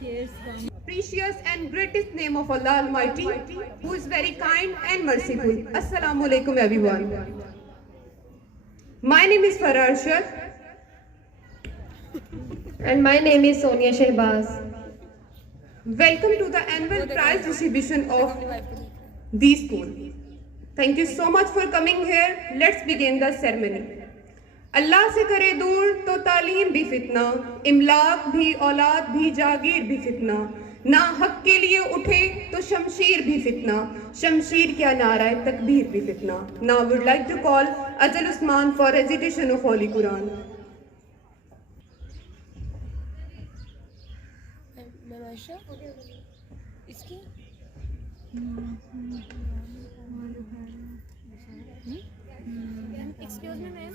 Precious and greatest name of Allah Almighty, who is very kind and merciful. Assalamu alaikum everyone. My name is Farah Arshad. And my name is Sonia Shehbaz. Welcome to the annual prize distribution of the school. Thank you so much for coming here. Let's begin the ceremony. अल्लाह से करे दूर तो तालीम भी फितना, इमलाक भी, औलाद भी, जागीर भी फितना, ना हक के लिए उठे तो शमशीर भी फितना, शमशीर क्या नारा है तकबीर भी फितना. Now I would like to call Ajal Usman for recitation of Holy Quran. Excuse me, ma'am.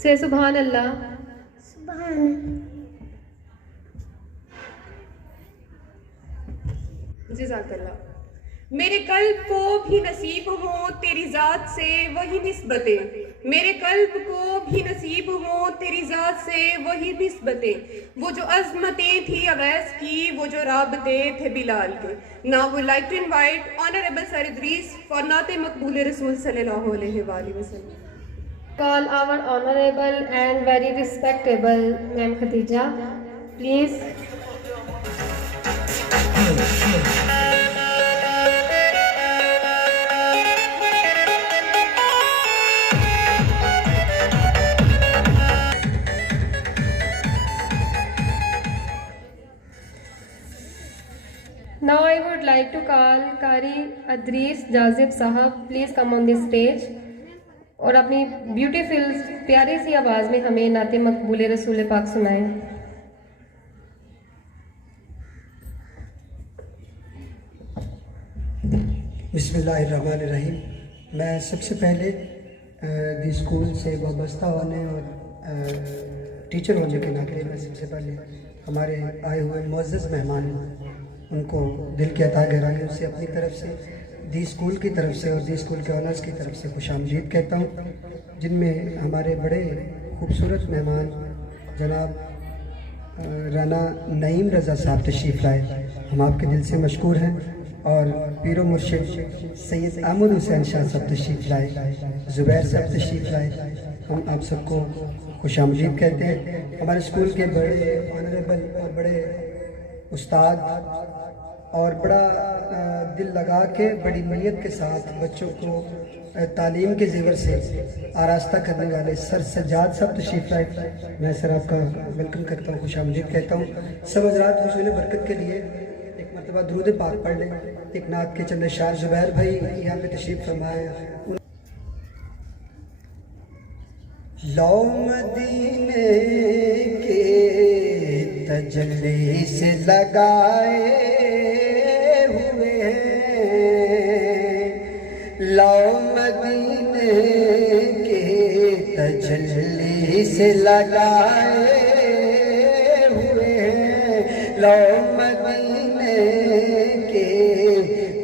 Say Subhanallah. सुभान जज़ाकल्लाह. मेरे कल्ब को भी नसीब हो तेरी ज़ात से वही निस्बतें, मेरे कल्ब को भी नसीब हो तेरी ज़ात से वही निस्बतें, वो जो अज़मतें थी अवैस की, वो जो राबते थे बिलाल के. Now we like to invite Honorable Sir Idris for नाते मकबूल रसूल सल्लल्लाहु अलैहि वसल्लम. Call our honorable and very respectable Ma'am Khadija. Please. Now I would like to call Qari Adris Jazib Sahab. Please come on the stage. और अपनी beautiful प्यारी सी आवाज़ में हमें नाते मकबूल रसूल पाक सुनाएं. बिस्मिल्लाहिर्रहमानिर्रहीम. मैं सबसे पहले दी स्कूल से वाबस्ता होने और टीचर होने के नाते मैं सबसे पहले हमारे आए हुए मुअज़्ज़ज़ मेहमान उनको दिल की अता गहराइयों से अपनी तरफ से दी स्कूल की तरफ से और दी स्कूल के ऑनर्स की तरफ से खुशामदीद कहता हूँ, जिनमें हमारे बड़े खूबसूरत मेहमान जनाब राना नईम रज़ा साहब तशरीफ़ लाए. हम आपके दिल से मशकूर हैं. और पीरो मुर्शिद सैयद अहमद हुसैन शाह साहब तशरीफ़ लाए, ज़ुबैर साहब तशरीफ़ लाए. हम आप सबको खुशामदीद कहते हैं. हमारे स्कूल के बड़े ऑनरेबल और बड़े उस्ताद और बड़ा दिल लगा के बड़ी नीयत के साथ बच्चों को तालीम के ज़ेवर से आरास्ता करने वाले सर सज्जाद साहब तशरीफ़ लाए. मैं सर आपका वेलकम करता हूँ, खुशामदीद कहता हूँ. सब हज़रात हुज़ूर बरकत के लिए एक मरतबा दुरूद पाक पढ़ लें. एक नात के चंद शार ज़ुबैर भाई यहाँ पे तशरीफ़ फरमाए. लो मदीने के तजल्ली से लगाए हुए हैं, लो मदीने के तजल्ली से लगाए हुए हैं, लो मदीने के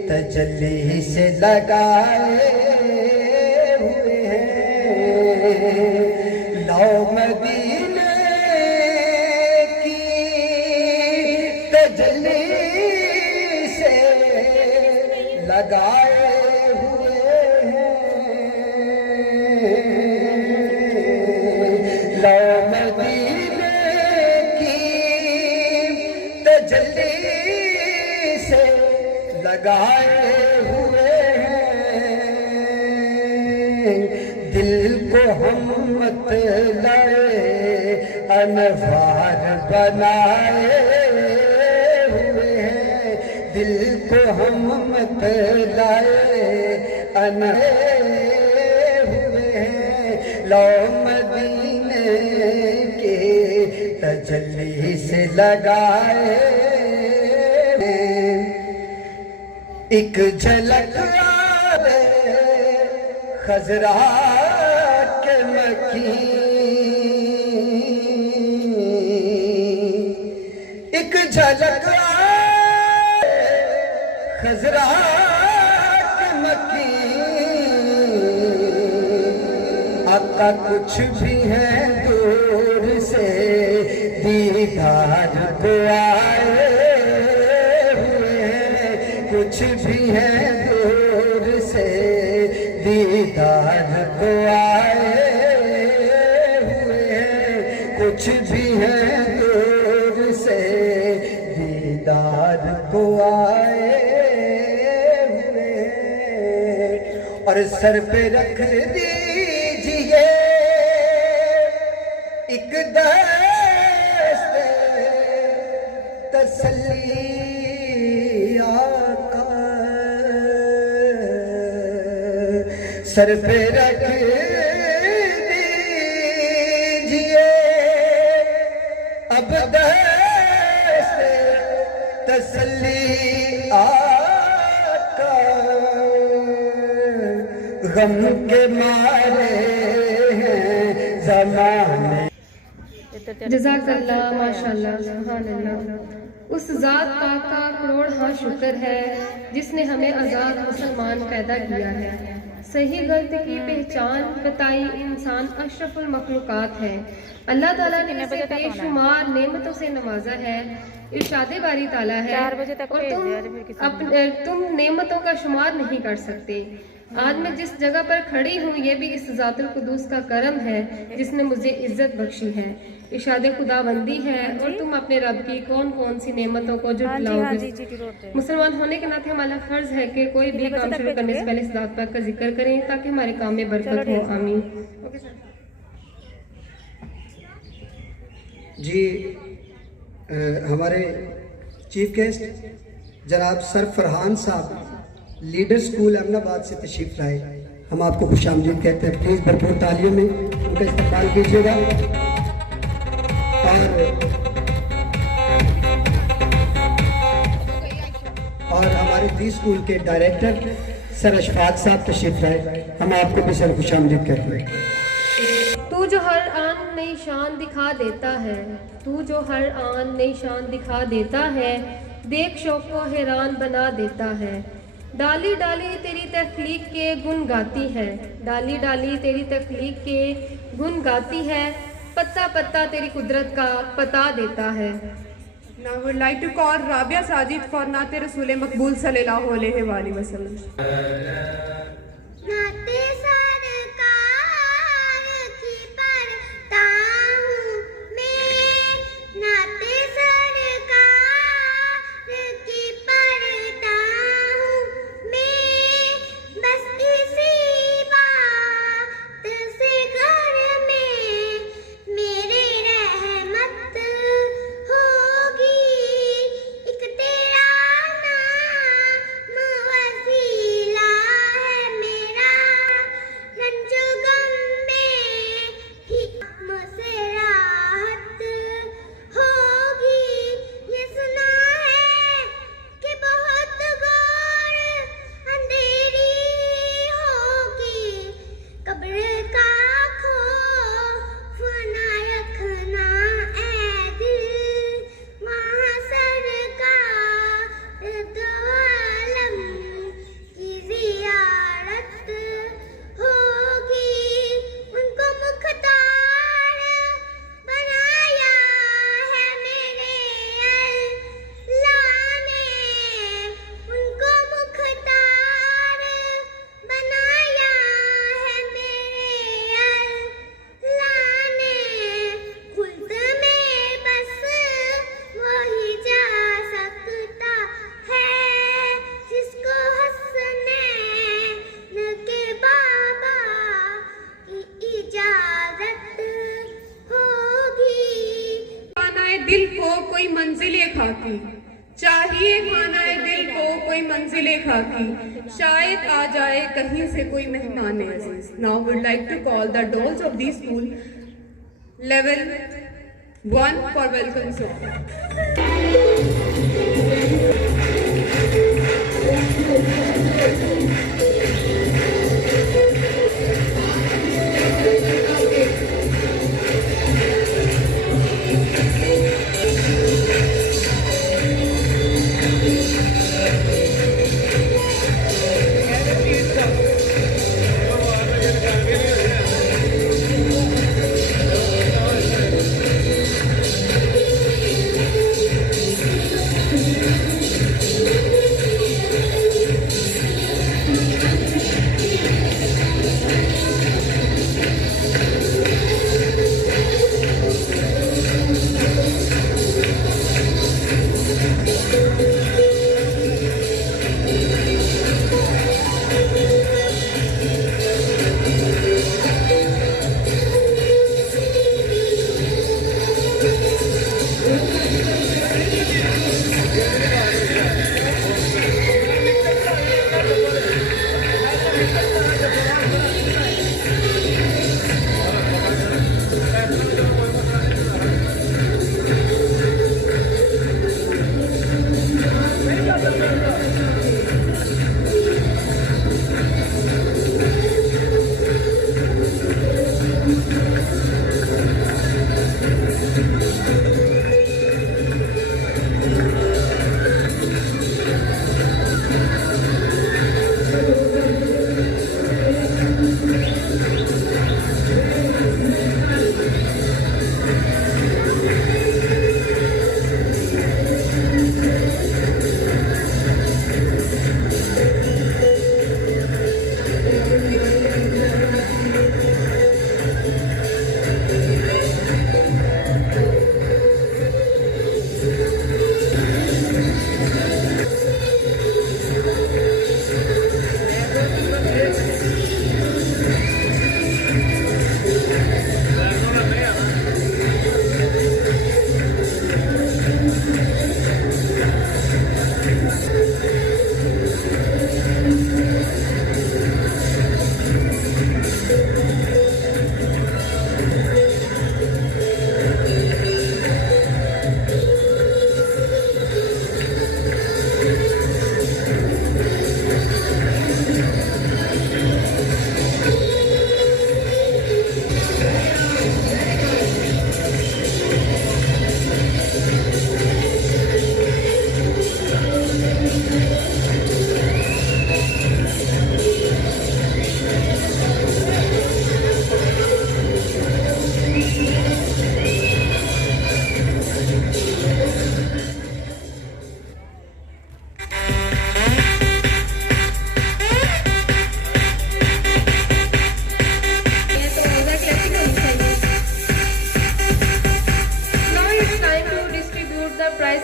तजल्ली से लगाए हुए हैं, लो मदीने की तजल्ली से लगाए हुए हैं, तजल्ली से लगाए हुए हैं, दिल को हम मतलाए अनवार बनाए हुए हैं, दिल को हम मतलाए अनवार हुए हैं, लो मदीने के तजल्ली से लगाए एक झलक आवे खजरा के मकी, एक झलक आवे खजरा के मकी, आका कुछ भी है दूर से दीदार को आए हुए हैं, कुछ भी है दूर से दीदार को आए हुए हैं, कुछ भी है दूर से दीदार को आए हुए हैं। और सर पे रख दीजिए एक दस्ते तसल्ली आका, सर पे रख दीजिए अब दस्ते तसल्ली आका, गम के मारे हैं ज़माने। जज़ाकल्लाह, माशाल्लाह, सुभानअल्लाह। उस ज़ात पाक का करोड़ हाँ शुक्र है जिसने हमें आज़ाद मुसलमान पैदा किया है, सही गलत की पहचान बताई, इंसान अशरफुल मखलूकात है। अल्लाह ताला ने इसे बेशुमार नेमतों से नवाजा है। इरशादे बारी ताला है और तुम नेमतों का शुमार नहीं कर सकते। आज मैं जिस जगह पर खड़ी हूँ ये भी इस ज़ातुल कुदूस का करम है जिसने मुझे इज्जत बख्शी है, इरशादे खुदाबंदी है। और तुम अपने रब की कौन कौन सी नेमतों को जुटलाओगे। मुसलमान होने के नाते हमारा फर्ज है कि कोई भी काम शुरू करने से पहले इस ज़ात पाक का जिक्र करें ताकि हमारे काम में बरकत हो। आमीन। जी हमारे चीफ गेस्ट जनाब सर फरहान साहब लीडर स्कूल अहमदाबाद से तशरीफ लाए, हम आपको खुशामदीद कहते हैं। प्लीज़ भरपूर तालियों में उनका इस्तेमाल कीजिएगा। और हमारे दी स्कूल के डायरेक्टर सर अशफाक साहब तशरीफ लाए, हम आपको भी सर खुशामदीद कहते हैं। तू जो हर आन नई शान दिखा देता है, तू जो हर आन नई शान दिखा देता है, देख शौक को हैरान बना देता है। डाली डाली तेरी तख्लीक के गुन गाती है, डाली डाली तेरी तख्लीक के गुन गाती है, पत्ता पत्ता तेरी कुदरत का पता देता है। Now I would like to call Rabia Sajid for Naate Rasool Maqbool sallallahu alaihi wasallam. नाते सरकार की पढ़ता हूँ मैं, नाते सरकार की पढ़ता हूँ मैं, बस इसी बात से घर में मेरे रहमत होगी। एक तेरा नाम वसीला है मेरा, कोई मंजिले खाकी, चाहिए खाना दिल को कोई मंजिले खाकी, शायद आ जाए कहीं से कोई मेहमान अजीज। Now would like to call the dolls of the school level 1 for welcome song.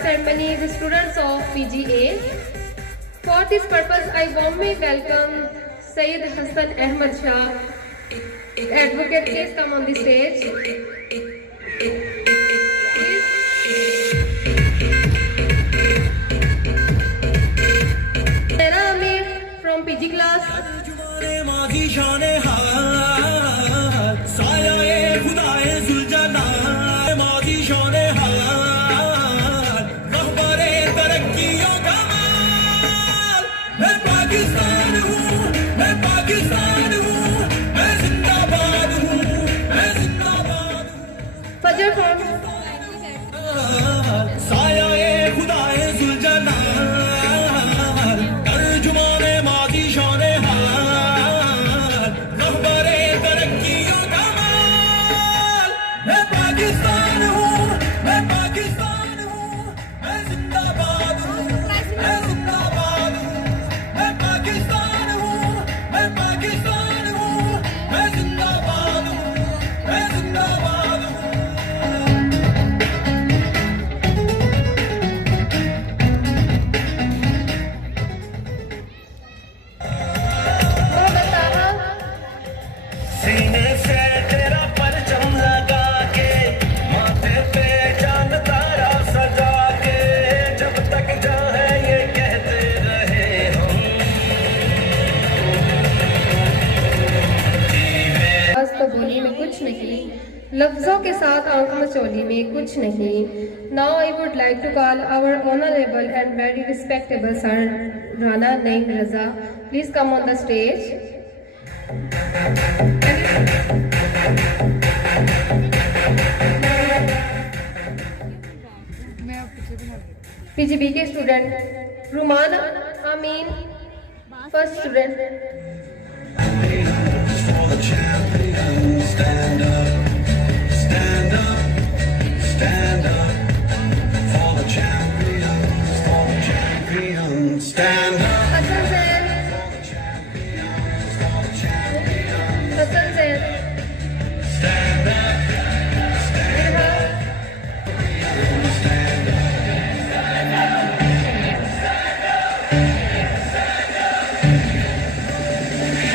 ceremony, the students of PGA. For this purpose, I warmly welcome Syed Hassan Ahmad Shah, advocate. Please come on the stage. Sarah Amir from PG class. Fajr लफ्जों के साथ आंख मचोली में कुछ नहीं. Now I would like to call our honorable and very respectable sir Rana Naeem Raza. Please come on the stage. PGBK student Rumana Amin, first student. For the champions, stand up, stand up, stand up. For the champions, stand up. Hassan Zain, Hassan Zain, Stand up, Mirha,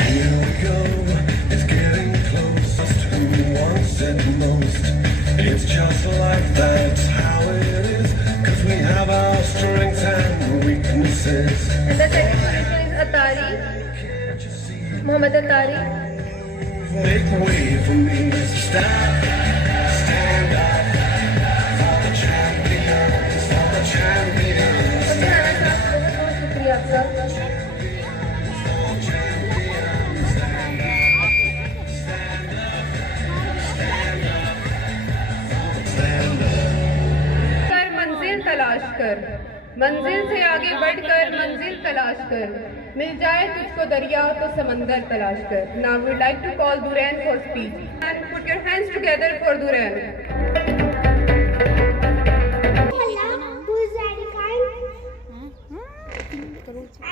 here we go. It's getting close to once and most. It's just like that's how it is. 'Cause we have our strengths and weaknesses. and the second person is Atari, Muhammad Atari. Make way for me. Stand up. For the champions, for the champions. Okay, Rana साहब, बहुत बहुत शुक्रिया आपका. कर मंजिल तलाश कर, मंजिल से आगे बढ़कर मंजिल तलाश कर, मिल जाए तुझको दरिया तो समंदर तलाश कर. Now we would like to call Durain for speech. And put your hands together for Durain. Allah, who is very kind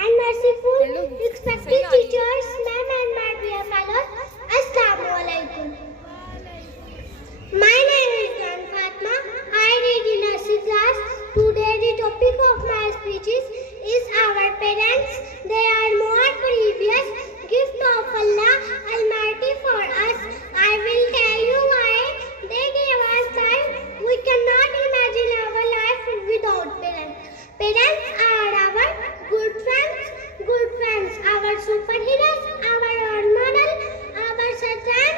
and merciful, respected teachers, ma'am and my dear fellows, Assalamu alaikum. My name is Jan Fatma. I read in nursery class. Today the topic of my speech is our parents. They are more precious gift of Allah Almighty for us. I will tell you why they gave us time. We cannot imagine our life without parents. Parents are our good friends, our superheroes, our role model, our Satan.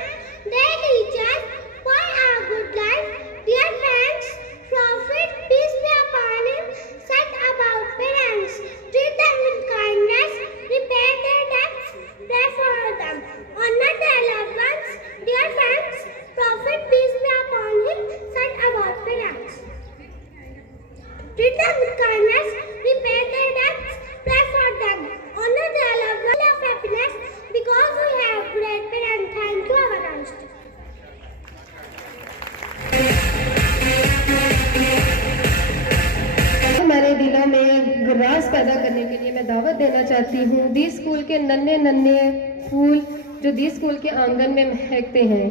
They teach us for our good life. Dear friends, Prophet, peace be upon him, said about parents, treat them with kindness, repair their debts, pray for them, honor their loved ones. Dear friends, Prophet, peace be upon him, said about parents. Treat them with kindness, repair their debts, pray for them, honor their loved ones, of happiness, because we have great parents. Thank you, our master. हमारे दिलों में गुर्रास पैदा करने के लिए मैं दावत देना चाहती हूँ. दी स्कूल के नन्हे नन्हे फूल जो दी स्कूल के आंगन में महकते हैं,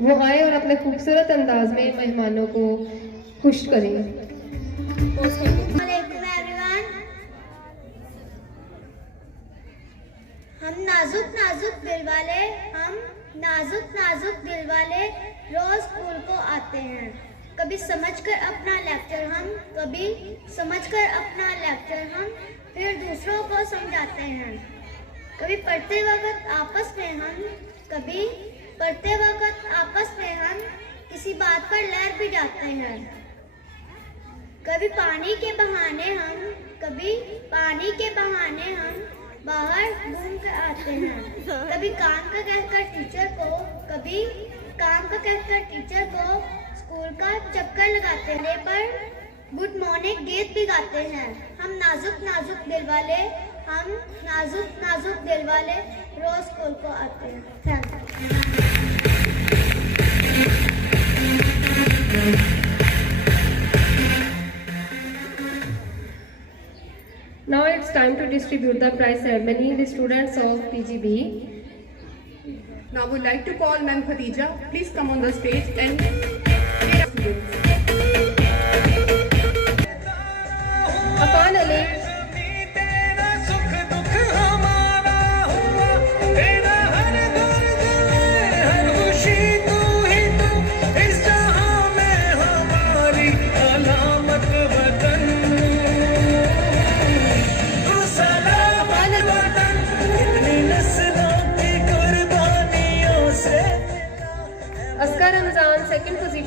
वो आए और अपने खूबसूरत अंदाज में मेहमानों को खुश करें. Assalamualaikum everyone. हम नाजुक दिल वाले रोज स्कूल को आते हैं. कभी समझकर अपना लेक्चर हम फिर दूसरों को समझाते हैं. कभी पढ़ते वक्त आपस में हम किसी बात पर लड़ भी जाते हैं. कभी पानी के बहाने हम बाहर घूम कर आते हैं. कभी काम का कहकर टीचर को स्कूल का चक्कर लगाते हैं, पर गुड मॉर्निंग गीत भी गाते हैं. हम नाजुक दिल वाले रोज स्कूल को आते हैं. Thank you. Now it's time to distribute the prize ceremony. The students of PGB. Now we would like to call Ma'am Khatija. Please come on the stage and Afan Ali, तेरा सुख दुख हमारा हुआ, तेरा हर दर्द हर खुशी तू ही तू, इस जहां में हमारी अलामत वतन. तू सलामत वतन, इतनी नस्लों की कुर्बानियों से. Askar Ramzan, second position.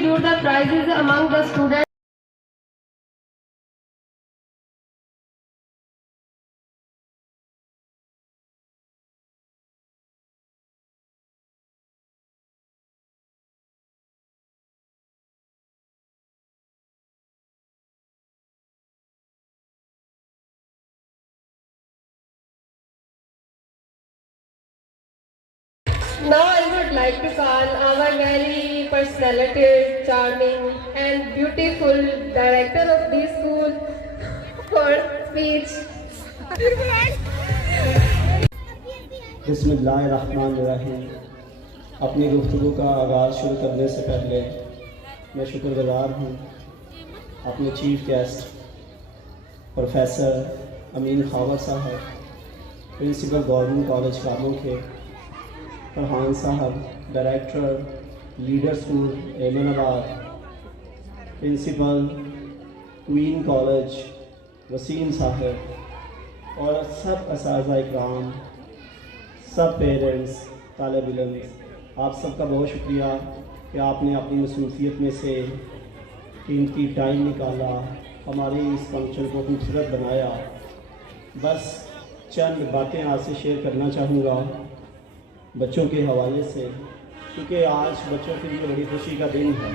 distribute the prizes among the students. Now I would like to call our very personality, charming and beautiful director of this school for speech. बिस्मिल्लाहिर्रहमानिर्रहीम। अपनी गुफ्तगू का आगाज़ शुरू करने से पहले मैं शुक्रगुज़ार हूँ अपने chief guest professor Amin Khawar साहब, प्रिंसिपल गवर्नमेंट कॉलेज कामों के, फरहान साहब director leader school Eminabad, principal queen college Waseem साहब और सब असातिज़ा इकराम, सब पेरेंट्स, तालिब इल्म, आप सबका बहुत शुक्रिया कि आपने अपनी मसरूफियत में से कीमती टाइम निकाला, हमारे इस फंक्शन को खूबसूरत बनाया। बस चंद बातें आपसे शेयर करना चाहूँगा बच्चों के हवाले से, क्योंकि आज बच्चों के लिए बड़ी खुशी का दिन है।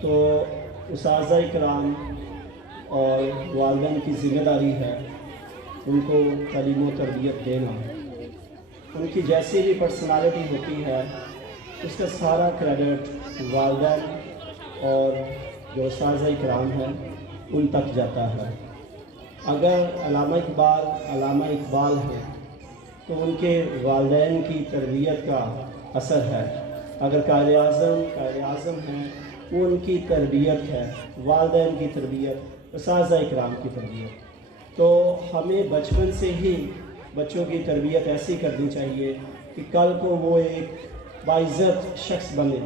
तो उस्ताज़ा इकराम और वालिदैन की ज़िम्मेदारी है उनको तालीम व तरबियत देना। उनकी जैसी भी पर्सनालिटी होती है उसका सारा क्रेडिट वालिदैन और जो उस्ताज़ा इकराम है उन तक जाता है। अगर अल्लामा इकबाल है तो उनके वालिदैन की तरबियत का असर है। अगर कायद आज़म हैं वो उनकी तरबियत है, वालिदैन की तरबियत, उस्ताज़ा इकराम की तरबियत। तो हमें बचपन से ही बच्चों की तरबियत ऐसी करनी चाहिए कि कल को वो एक बाइज़्ज़त शख्स बने।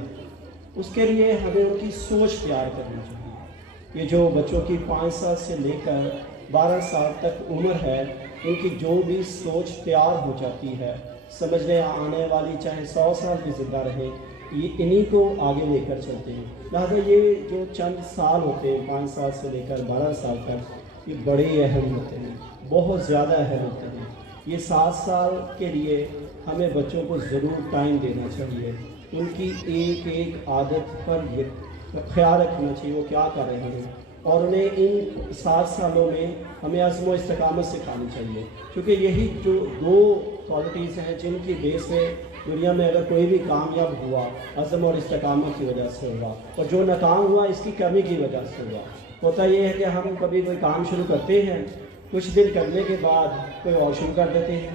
उसके लिए हमें उनकी सोच तैयार करनी चाहिए। ये जो बच्चों की 5 साल से लेकर 12 साल तक उम्र है, इनकी जो भी सोच तैयार हो जाती है, समझने आने वाली चाहे 100 साल भी ज़िंदा रहे, ये इन्हीं को आगे लेकर चलते हैं। लिहाजा ये जो चंद साल होते हैं 5 साल से लेकर 12 साल तक, ये बड़े अहम होते हैं, बहुत ज़्यादा अहम होते हैं। ये 7 साल के लिए हमें बच्चों को ज़रूर टाइम देना चाहिए, उनकी एक एक आदत पर ख्याल रखना चाहिए वो क्या कर रहे हैं, और उन्हें इन 7 सालों में हमें अज़्म व इस्तिक़ामत सिखानी चाहिए, क्योंकि यही जो 2 क्वालिटीज़ हैं जिनकी बेस पे दुनिया में अगर कोई भी कामयाब हुआ, अज़्म और इस्तिक़ामत की वजह से हुआ, और जो नाकाम हुआ इसकी कमी की वजह से हुआ। होता ये है कि हम कभी कोई काम शुरू करते हैं, कुछ दिन करने के बाद कोई और शुरू कर देते हैं,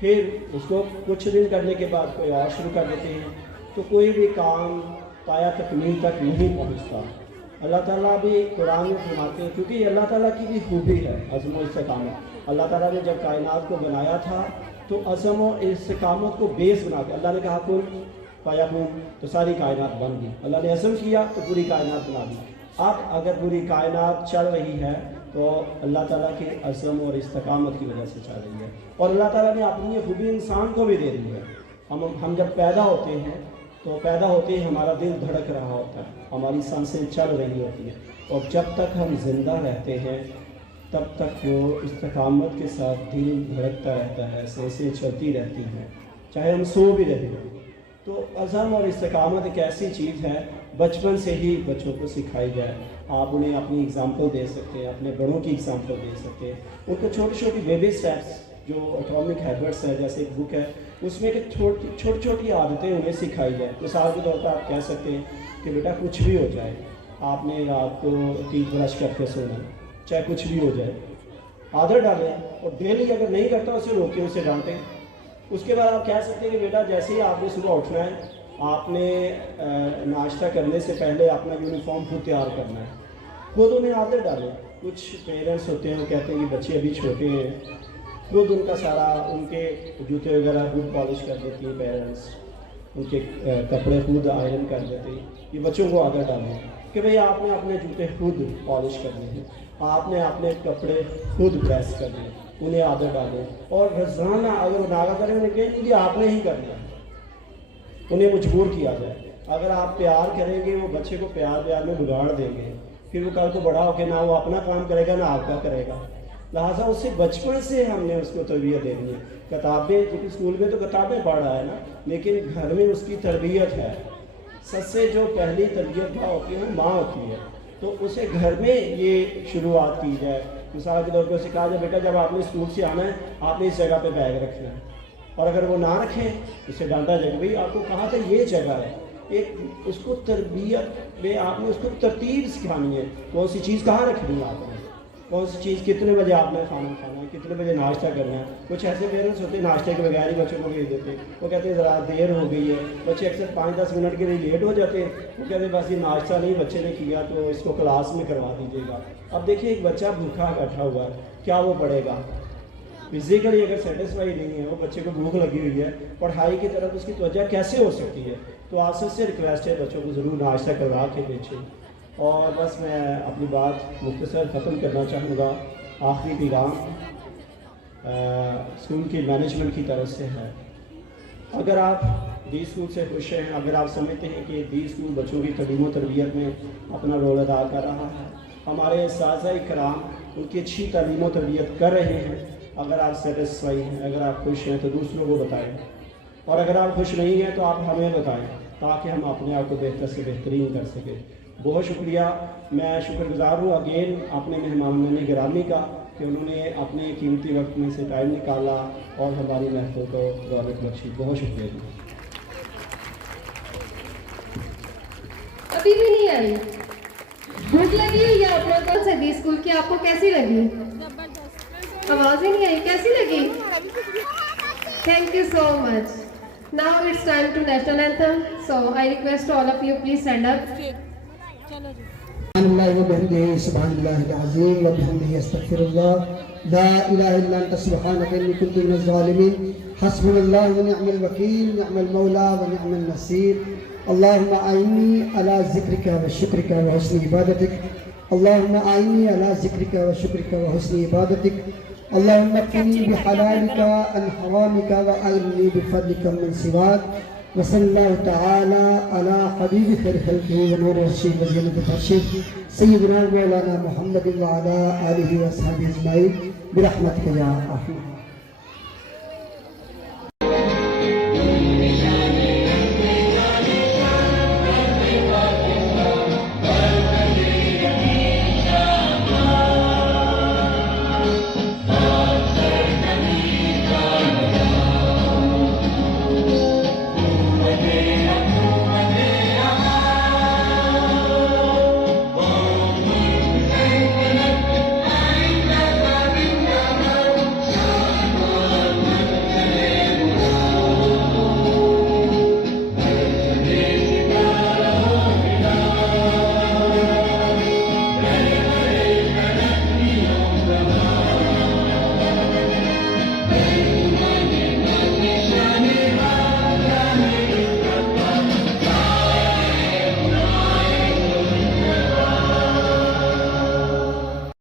फिर उसको कुछ दिन करने के बाद कोई और शुरू कर देते हैं, तो कोई भी काम पाया तकमील तक नहीं पहुँचता। अल्लाह ताला भी कुरान में फरमाते हैं, क्योंकि अल्लाह ताला की भी खूबी है अज़्म और इस्तिक़ामत। अल्लाह ताला ने जब कायनात को बनाया था तो अज़्म और इस्तिक़ामत को बेस बना के अल्लाह ने कहा कुन फयकून, तो सारी कायनात बन गई। अल्लाह ने अज़्म किया तो पूरी कायनात बना दी। अब अगर पूरी कायनात चल रही है तो अल्लाह ताला के अज़्म और इस्तिक़ामत की वजह से चल रही है, और अल्लाह ताला ने अपनी ये खूबी इंसान को भी दे दी है। हम जब पैदा होते हैं तो पैदा होते ही हमारा दिल धड़क रहा होता है, हमारी सांसें चल रही होती हैं, और जब तक हम जिंदा रहते हैं तब तक वो इस्तिक़ामत के साथ दिल धड़कता रहता है, सांसें चलती रहती हैं, चाहे हम सो भी रहे हों। तो अज़्म और इस्तिक़ामत एक ऐसी चीज़ है बचपन से ही बच्चों को सिखाई जाए। आप उन्हें अपनी एग्ज़ाम्पल दे सकते हैं, अपने बड़ों की एग्ज़ाम्पल दे सकते हैं, उनको छोटी छोटी बेबी स्टेप्स जो एटॉमिक हैबिट्स है, जैसे एक बुक है उसमें कि छोटी छोटी आदतें उन्हें सिखाई जाए। मिसाल के तौर पर आप कह सकते हैं कि बेटा कुछ भी हो जाए, आपने रात को टीथ ब्रश करके सोना, चाहे कुछ भी हो जाए, आदत डालें, और डेली अगर नहीं करता उसे रोकें, उसे डांटें। उसके बाद आप कह सकते हैं कि बेटा जैसे ही आपने सुबह उठना है, आपने नाश्ता करने से पहले अपना यूनिफॉर्म खुद तैयार करना है, खुद उन्हें आदत डालें। कुछ पेरेंट्स होते हैं वो कहते हैं कि बच्चे अभी छोटे हैं, खुद उनका सारा उनके जूते वगैरह खुद पॉलिश कर देती है पेरेंट्स, उनके कपड़े खुद आयरन कर देते हैं। ये बच्चों को आदत डालें कि भाई आपने अपने जूते खुद पॉलिश करने हैं, आपने अपने कपड़े खुद प्रेस करने हैं, उन्हें आदत डालें। और रोज़ाना अगर नागा करें उन्हें कहें कि आपने ही करना है, उन्हें मजबूर किया जाए। अगर आप प्यार करेंगे वो बच्चे को प्यार में बिगाड़ देंगे, फिर वो कल को बड़ा होकर ना वो अपना काम करेगा ना आपका करेगा। लिहाजा उससे बचपन से हमने उसको तरबियत देनी है। किताबें, क्योंकि स्कूल में तो किताबें पढ़ रहा है ना, लेकिन घर में उसकी तरबियत है। सबसे जो पहली तरबियत क्या होती है वो माँ होती है, तो उसे घर में ये शुरुआत की जाए। मिसाल के तौर पर उसे कहा जाए बेटा जब आपने स्कूल से आना है आपने इस जगह पे बैग रखना है, और अगर वो ना रखें उसे डांटा जाएगा, भाई आपको कहा था ये जगह है। एक उसको तरबियत में आपने उसको तरतीब सिखानी है, कौन सी चीज़ कहाँ रखनी है आपने, कौन सी चीज़ कितने बजे आपने खाना खाना है, कितने बजे नाश्ता करना है। कुछ ऐसे पेरेंट्स होते हैं नाश्ते के बगैर ही बच्चों को भेज देते हैं, वो कहते हैं ज़रा देर हो गई है, बच्चे अक्सर 5-10 मिनट के लिए लेट हो जाते हैं, वो कहते हैं बस ये नाश्ता नहीं बच्चे ने किया तो इसको क्लास में करवा दीजिएगा। अब देखिए एक बच्चा भूखा बैठा हुआ है, क्या वो पढ़ेगा? फिजिकली अगर सेटिस्फाई नहीं है, वो बच्चे को भूख लगी हुई है, पढ़ाई की तरफ उसकी तवज्जो कैसे हो सकती है? तो आप सबसे रिक्वेस्ट है बच्चों को ज़रूर नाश्ता करवा के भेजें। और बस मैं अपनी बात मुख्तसर ख़त्म करना चाहूँगा। आखिरी पैगाम स्कूल की मैनेजमेंट की तरफ से है, अगर आप दी स्कूल से खुश हैं, अगर आप समझते हैं कि दी स्कूल बच्चों की तलीम व तरबियत में अपना रोल अदा कर रहा है, हमारे इस्ताज़ा इकराम उनकी अच्छी तलीम व तरबियत कर रहे हैं, अगर आप सेटिस्फाई हैं, अगर आप खुश हैं तो दूसरों को बताएं, और अगर आप खुश नहीं हैं तो आप हमें बताएं ताकि हम अपने आप को बेहतर से बेहतरीन कर सकें। बहुत शुक्रिया, मैं शुक्रगुजार हूँ अगेन अपने मेहमानों गिरामी का कि उन्होंने अपने कीमती वक्त में से टाइम निकाला और हमारी महफिल को रौनक बख्शी। बहुत शुक्रिया जी। अभी भी नहीं आई, भूख लगी हुई है आप लोगों से दी स्कूल की, आपको कैसी लगी? आवाज ही नहीं आई, कैसी लगी? Thank you so much. Now it's time to national anthem, so I request all of you please stand up. अल्लाहुम्मा आइन्नी अला ज़िक्रिका व शुक्रिका व हुस्नि इबादतिक। अल्लाहुम्मा आइन्नी अला ज़िक्रिका व शुक्रिका व हुस्नि इबादतिक। अल्लाहुम्मा क़िनी बिहलालिका अन हरामिका व अग़नी बिफ़ज़लिका मिन सिवाक। व सल्लल्लाहु तआला अला हबीबि खैर खल्क़िही व नूर रशीद व ज़ीनत फर्शिद सय्यिदना मौलाना मुहम्मद व अला आलिहि व अस्हाबिहि अजमईन बिरहमतिका या अरहम।